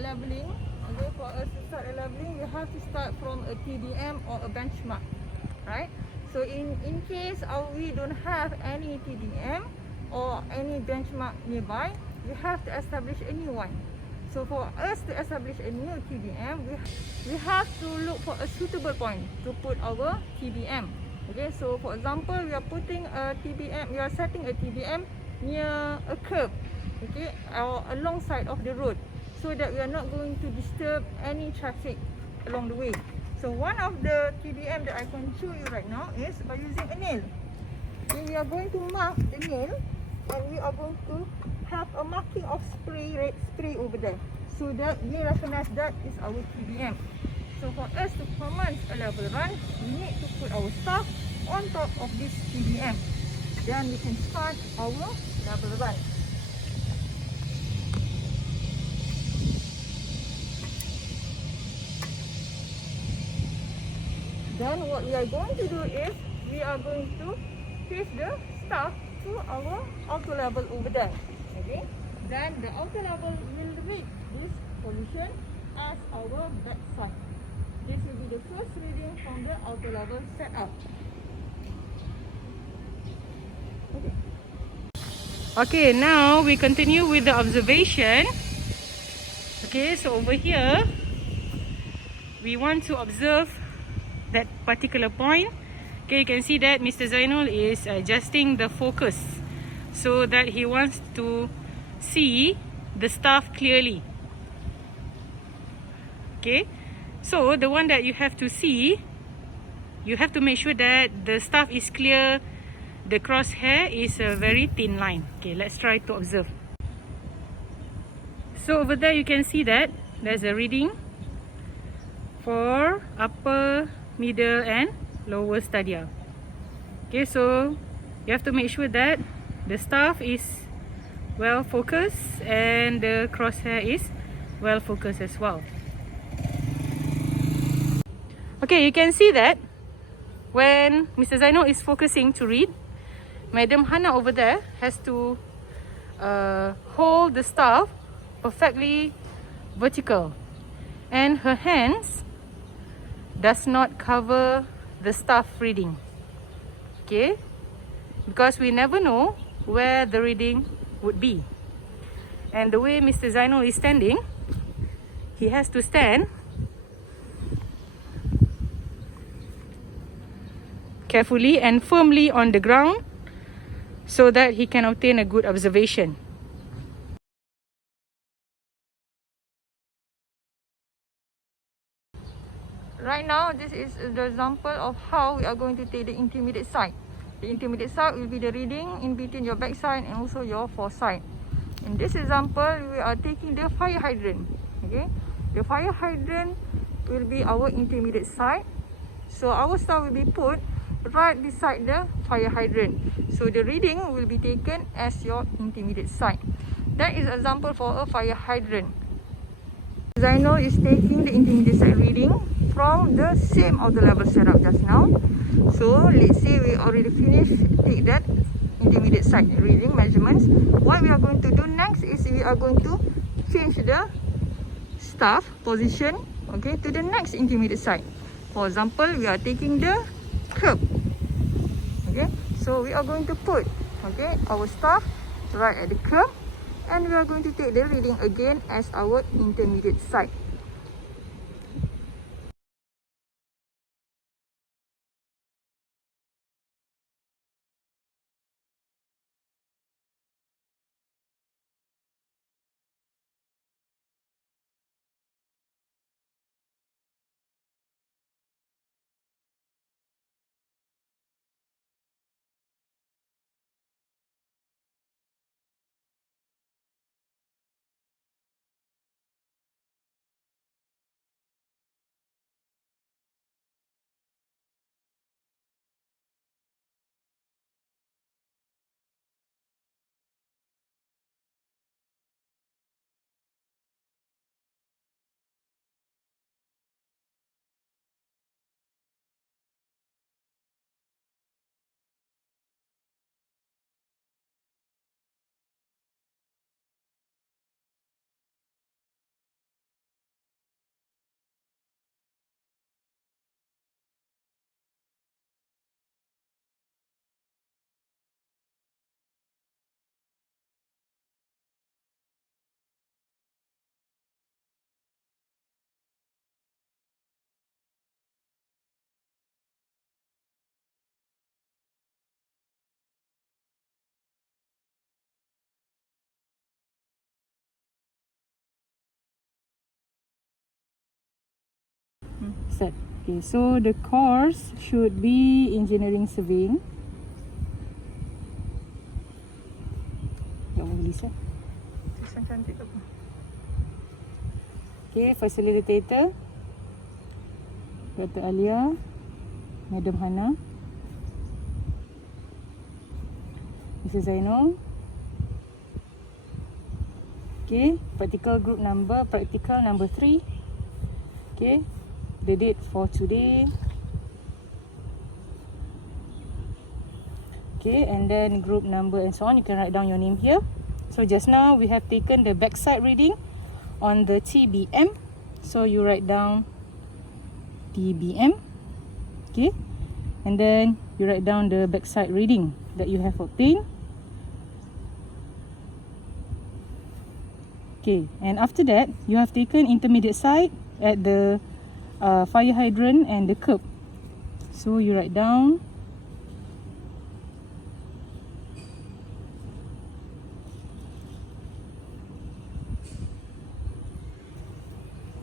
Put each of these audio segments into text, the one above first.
start leveling, okay, for us to start leveling, we have to start from a TDM or a benchmark, right? So in case we don't have any TDM or any benchmark nearby, we have to establish a new one. So for us to establish a new TDM, we have to look for a suitable point to put our TBM. Okay, so for example, we are putting a TBM, we are setting a TBM near a curb, okay, or alongside of the road, so that we are not going to disturb any traffic along the way. So one of the TBM that I can show you right now is by using a nail. Okay, we are going to mark the nail, and we are going to have a marking of spray over there, so that we recognize that is our TBM. So for us to commence a level run, we need to put our stuff on top of this TBM. Then we can start our level run. Then what we are going to do is, we are going to place the stuff to our outer level over there. Okay. Then the outer level will read this position as our backside. This will be the first reading from the outer level setup. Okay. Okay, now we continue with the observation. Okay, so over here, we want to observe that particular point. Okay, you can see that Mr. Zainul is adjusting the focus so that he wants to see the stuff clearly. Okay, so the one that you have to see, you have to make sure that the stuff is clear. The crosshair is a very thin line. Okay, let's try to observe. So over there you can see that there's a reading for upper, middle and lower stadia. Okay, so you have to make sure that the stuff is well focused and the crosshair is well focused as well. Okay, you can see that when Mr. Zainul is focusing to read, Madam Hana over there has to hold the staff perfectly vertical, and her hands does not cover the staff reading. Okay, because we never know where the reading would be. And the way Mr. Zainul is standing, he has to stand carefully and firmly on the ground so that he can obtain a good observation. Right now, this is the example of how we are going to take the intermediate side. The intermediate side will be the reading in between your backside and also your foresight. In this example, we are taking the fire hydrant. Okay, the fire hydrant will be our intermediate side. So our stuff will be put right beside the fire hydrant. So the reading will be taken as your intermediate side. That is an example for a fire hydrant. Zainul is taking the intermediate side reading from the same outer level setup just now. So let's say we already finished take that intermediate side reading measurements. What we are going to do next is we are going to change the staff position, okay, to the next intermediate side. For example, we are taking the curb. Okay, so we are going to put, okay, our staff right at the curb, and we are going to take the reading again as our intermediate side. start. Okay, so the course should be engineering surveying. Lisa. Tulisan cantik apa? Okay, facilitator Dr. Alia, Madam Hana, Mr. Zainal. Okay, practical number 3. Okay, the date for today. Okay, and then group number and so on. You can write down your name here. So just now we have taken the backside reading on the TBM. So you write down TBM. Okay, and then you write down the backside reading that you have obtained. Okay, and after that you have taken intermediate side at the fire hydrant and the curb. So you write down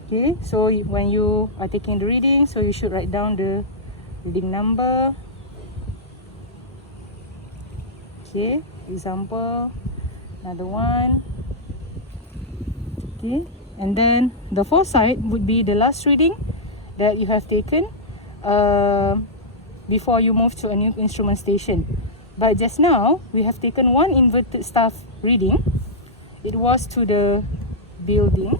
okay, so when you are taking the reading, so you should write down the reading number. Okay, example, another one. Okay, and then the foresight would be the last reading that you have taken before you move to a new instrument station. But just now we have taken one inverted staff reading. It was to the building.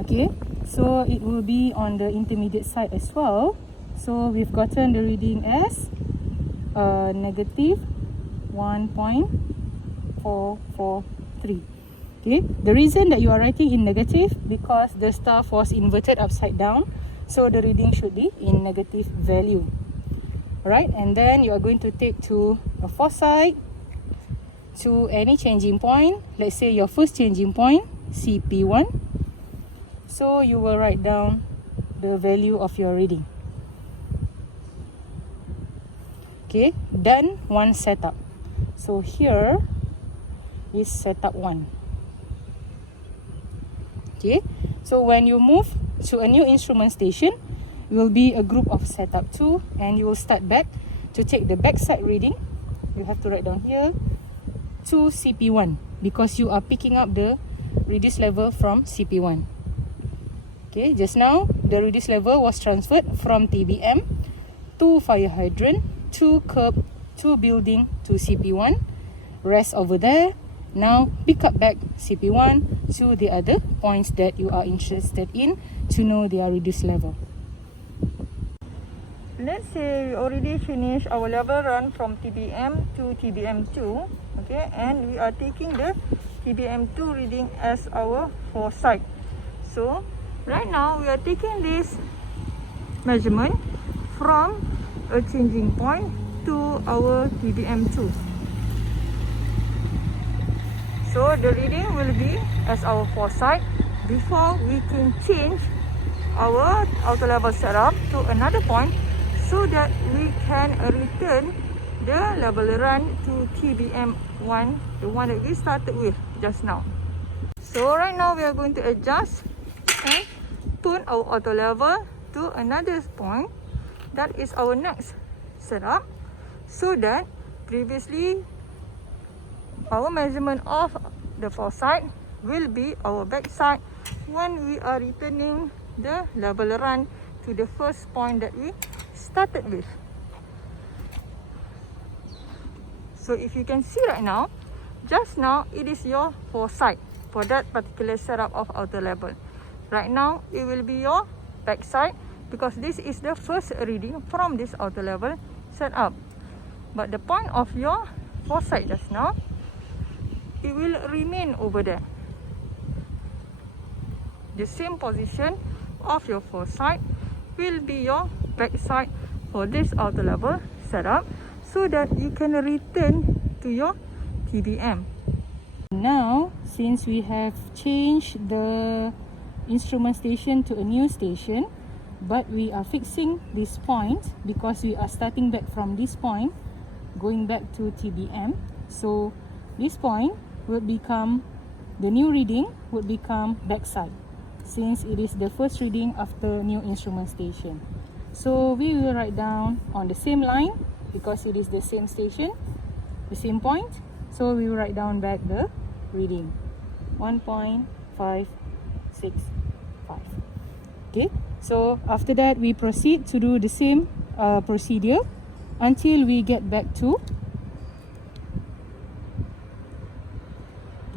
Okay, so it will be on the intermediate side as well. So we've gotten the reading as negative 1.443. Okay, the reason that you are writing in negative because the staff was inverted upside down, so the reading should be in negative value. Alright, and then you are going to take to a foresight to any changing point. Let's say your first changing point, CP1. So you will write down the value of your reading. Okay, done one setup. So here is setup 1. Okay, so when you move to a new instrument station, it will be a group of setup 2 and you will start back to take the backside reading. You have to write down here to CP1 because you are picking up the reduced level from CP1. Okay, just now the reduced level was transferred from TBM to fire hydrant to curb to building to CP1. Rest over there. Now pick up back CP1 to the other points that you are interested in to know their reduced level. Let's say we already finished our level run from TBM to TBM2. Okay, and we are taking the TBM2 reading as our foresight. So right now we are taking this measurement from a changing point to our TBM2. So the reading will be as our foresight before we can change our auto level setup to another point so that we can return the level run to TBM1, the one that we started with just now. So right now we are going to adjust and put our auto level to another point. That is our next setup, so that previously our measurement of the foresight will be our backside when we are returning the level run to the first point that we started with. So if you can see right now, just now it is your foresight for that particular setup of outer level. Right now it will be your backside because this is the first reading from this outer level setup. But the point of your foresight just now, it will remain over there. The same position of your foresight will be your backside for this outer level setup so that you can return to your TBM. Now, since we have changed the instrument station to a new station, but we are fixing this point because we are starting back from this point, going back to TBM. So this point would become, the new reading would become backside. since it is the first reading after new instrument station. So we will write down on the same line because it is the same station, the same point. So we will write down back the reading 1.565. Okay, so after that we proceed to do the same procedure until we get back to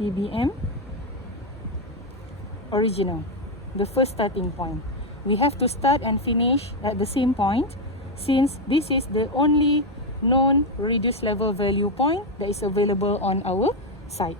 TBM original, the first starting point. We have to start and finish at the same point since this is the only known reduced level value point that is available on our site.